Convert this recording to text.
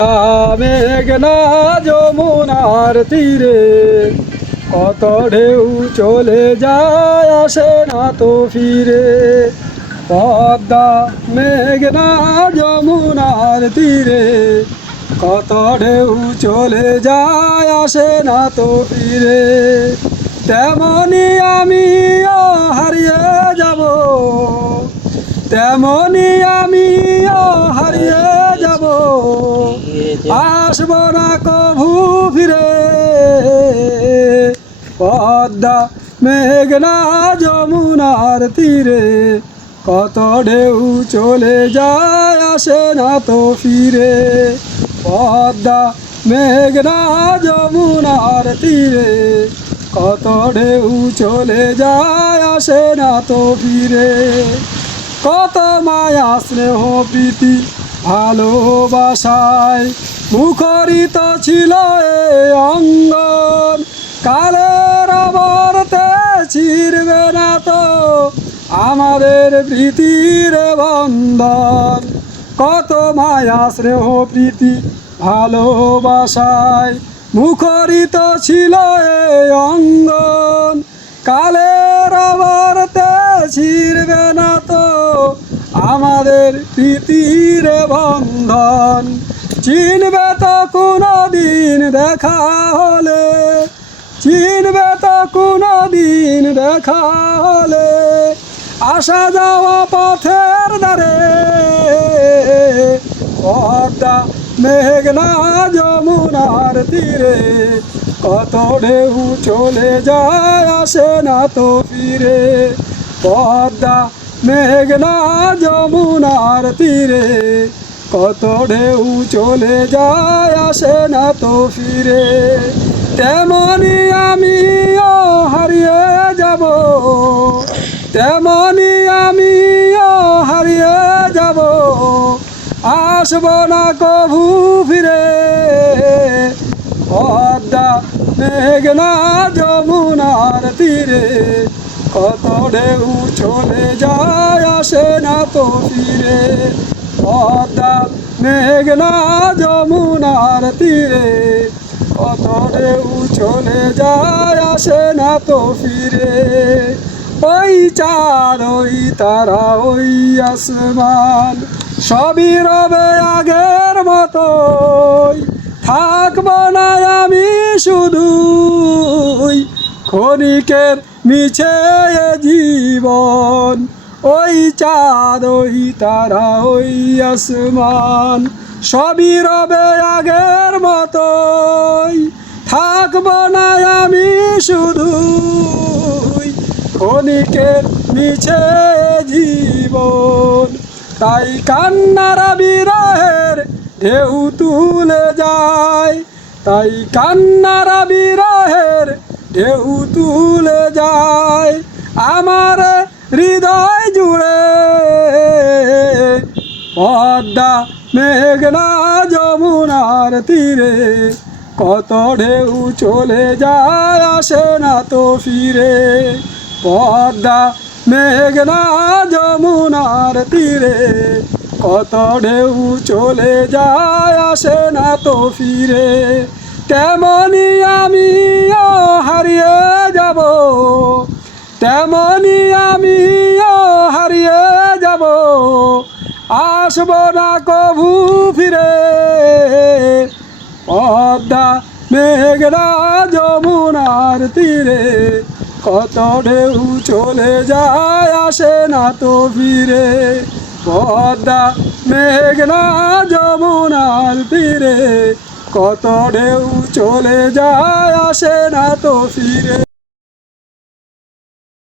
মেঘনা যমুনার তীরে কত ঢেউ চলে যায় আসে না তো ফিরে। পদ্মা মেঘনা যমুনার তীরে কত ঢেউ চলে যায় আসে না তো ফিরে। তেমনি আমিও হারিয়ে যাব, তেমনি আমিও হারিয়ে যাব, আসব না কভু ফিরে। পদ্মা মেঘনা যমুনার তীরে কত ঢেউ চলে যায় আসে না তো ফিরে। পদ্মা মেঘনা যমুনার তীরে কত ঢেউ চলে যায় আসে না তো ফিরে। কত মায়া স্নেহ প্রীতি ভালোবাসায় মুখরিত ছিল এ অঙ্গন। কালের আবর্তে ছিড়বে না তো আমাদের প্রীতির বন্ধন। কত মায়া স্নেহ প্রীতি ভালোবাসায় মুখরিত ছিল এ অঙ্গন। কালের আবর্তে ছিড়বে না তো আমাদের প্রীতির বন্ধন। চিনবে তো কোনো দিন দেখা হলে, চিনবে তো কোনো দিন দেখা হলে আসা যাওয়া পথের ধারে। পদ্মা মেঘনা যমুনার তীরে কত ঢেউ চলে যায় আসে না তো ফিরে। পদ্মা মেঘনা যমুনার তীরে কত ঢেউ চলে যায় আসে না তো ফিরে। তেমনি আমিও হারিয়ে যাব, তেমনি আমিও হারিয়ে যাব, আসব না কভু ফিরে। পদ্মা মেঘনা যমুনার তীরে কত ঢেউ চলে যায় আসে না তো ফিরে। পদ্মা মেঘনা যমুনার তীরে কত ঢেউ চলে যায় আসে না তো ফিরে। ওই চাঁদ ওই তারা ওই আসমান সবই রবে আগের মতোই। থাকব না আমি শুধুই ক্ষণিকের মিছে এ জীবন। ওই চাঁদ ওই তারা ওই আসমান সবই রবে আগের মতোই। থাকব না আমি শুধুই ক্ষণিকের মিছে জীবন। তাই কান্নারা বিরহের ঢেউ তুলে যায়, তাই কান্নারা বিরহের ঢেউ তুলে যায় আমার হৃদয় জুড়ে। পদ্মা মেঘনা যমুনার তীরে কত ঢেউ চলে যায় আসে না তো ফিরে। পদ্মা মেঘনা যমুনার তীরে কত ঢেউ চলে যায় আসে না তো ফিরে। তেমনি আমিও হারিয়ে যাব, তেমনি আমিও হারিয়ে যাব, আসব না কভু ফিরে। পদ্মা মেঘনা যমুনার তীরে কত ঢেউ চলে যায় আসে না তো ফিরে। পদ্মা মেঘনা যমুনার তীরে কত ঢেউ চলে যায় আসে না তো ফিরে।